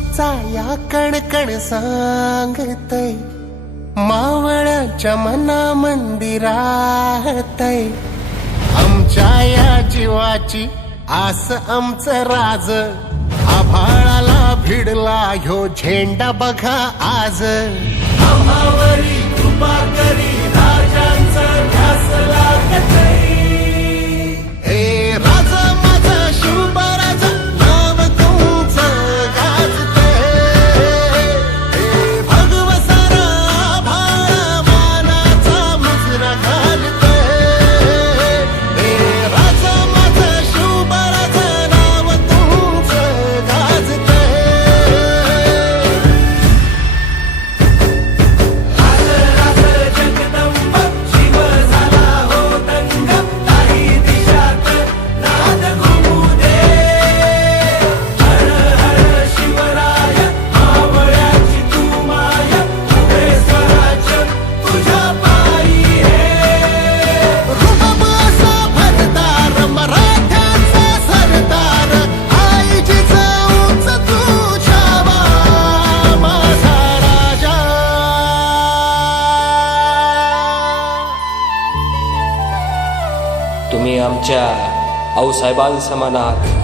मातीचा या कणकण सांगतय, मावळ्याच्या मना मंदिरातय, आमच्या या जीवाची आस आमचं राज, आभाळाला भिडला ह्यो झेंडा बघा आज, आम्हावरी कृपा करी राजांचा ध्यास लागतय, हे राज माझं शिवबराज नाव तुमचं गाजतय, हे भगवसारा आभाळ मानाचा मुजरा घालतय, हे राज माझं शिवबराज नाव तुमचं गाजतय, तुम्ही आमच्या आऊसाहेबांसमान आहात.